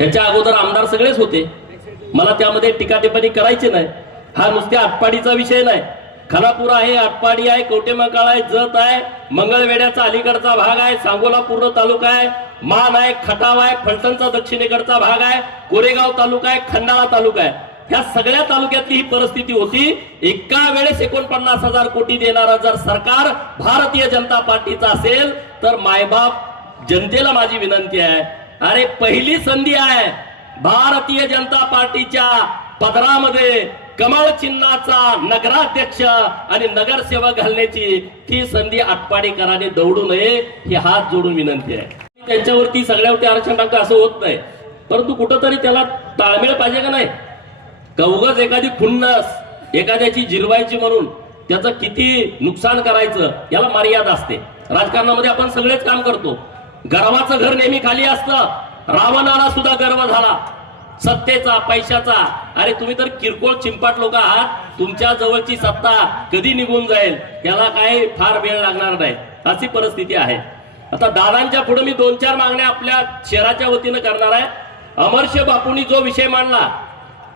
ह्याच्या अगोदर आमदार सगळेच होते. मला त्यामध्ये टीका टिप्पणी करायची नाही. हा नुसत्या आटपाडीचा विषय नाही. खानापूर आहे आटपाडी आहे कवटेमकाळ आहे जत आहे मंगळवेड्याचा अलीकडचा भाग आहे सांगोला पूर्ण तालुका आहे मान आहे खटाव आहे फलटणचा दक्षिणेकडचा भाग आहे कोरेगाव तालुका आहे खंडाळा तालुका आहे. ह्या सगळ्या तालुक्यातली ही परिस्थिती होती. एका वेळेस एकोणपन्नास हजार कोटी देणारा जर सरकार भारतीय जनता पार्टीचा असेल तर मायबाप जनतेला माझी विनंती आहे अरे पहिली संधी आहे. भारतीय जनता पार्टीच्या पदरामध्ये कमळ चिन्हाचा नगराध्यक्ष आणि नगरसेवक घालण्याची ती संधी आटपाडीकरांनी दौडू नये ही हात जोडून विनंती आहे. त्यांच्यावरती सगळ्यावरती आरक्षण टाकतो असं होत नाही. परंतु कुठंतरी त्याला ताळमेळ पाहिजे का नाही? कवगच एखादी खुन्नस एखाद्याची जिरवायची म्हणून त्याचं किती नुकसान करायचं याला मर्यादा असते. राजकारणामध्ये आपण सगळेच काम करतो. गर्वाचं घर नेहमी खाली असतं. रावणाला सुद्धा गर्व झाला. सत्तेचा पैशाचा. अरे तुम्ही तर किरकोळ चिंपाट लोक आहात. तुमच्या जवळची सत्ता कधी निघून जाईल याला काही फार वेळ लागणार नाही. अशी परिस्थिती आहे. आता दादांच्या पुढे मी दोन चार मागण्या आपल्या शहराच्या वतीनं करणार आहे. अमरशे बापूंनी जो विषय मांडला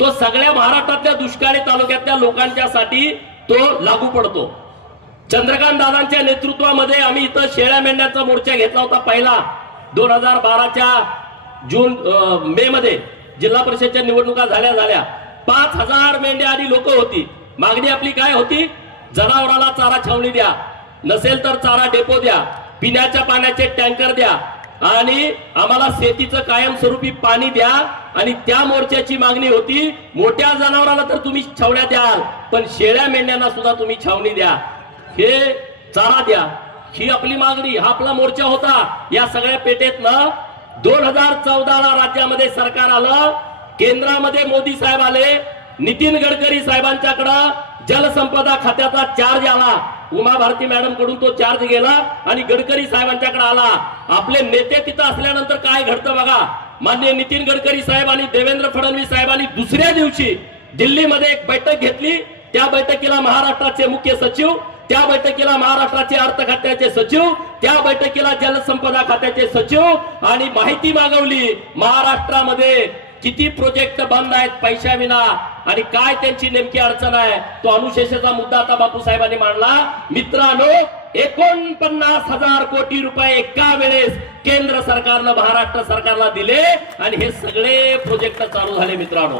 तो सगळ्या महाराष्ट्रातल्या दुष्काळी तालुक्यातल्या लोकांच्यासाठी तो लागू पडतो. चंद्रकांत दादांच्या नेतृत्वामध्ये आम्ही इथं शेळ्या मेंढ्यांचा मोर्चा घेतला होता पहिला. दोन हजार बाराच्या जून मे मध्ये जिल्हा परिषदच्या निवडणुका झाल्या झाल्या. पाच हजार मेंढ्या आधी लोक होती. मागणी आपली काय होती? जनावराला चारा छावणी द्या. नसेल तर चारा डेपो द्या. पिण्याच्या पाण्याचे टँकर द्या. आणि आम्हाला शेतीचं कायमस्वरूपी पाणी द्या. आणि त्या मोर्चाची मागणी होती मोठ्या जनावराला तर तुम्ही छावण्या द्याल पण शेळ्या मेंढ्यांना सुद्धा तुम्ही छावणी द्या. हे चारा द्या. ही आपली मागणी हा आपला मोर्चा होता. या सगळ्या पेटेतनं दोन हजार चौदाला राज्यामध्ये सरकार आलं. केंद्रामध्ये मोदी साहेब आले. नितीन गडकरी साहेबांच्याकडं जलसंपदा खात्याचा चार्ज आला. उमा भारती मॅडमकडून तो चार्ज गेला आणि गडकरी साहेबांच्याकडे आला. आपले नेते तिथं असल्यानंतर काय घडतं बघा. मान्य नितीन गडकरी साहेब आणि देवेंद्र फडणवीस साहेबांनी दुसऱ्या दिवशी दिल्लीमध्ये एक बैठक घेतली. त्या बैठकीला महाराष्ट्राचे मुख्य सचिव त्या बैठकीला महाराष्ट्राचे अर्थ खात्याचे सचिव त्या बैठकीला जलसंपदा खात्याचे सचिव आणि माहिती मागवली. महाराष्ट्रामध्ये किती प्रोजेक्ट बंद आहेत पैशाविना आणि काय त्यांची नेमकी अडचण आहे तो अनुशेषाचा मुद्दा आता बापू साहेबांनी मांडला. मित्रांनो एकोणपन्नास हजार कोटी रुपये एका वेळेस केंद्र सरकारनं महाराष्ट्र सरकारला दिले आणि हे सगळे प्रोजेक्ट चालू झाले मित्रांनो.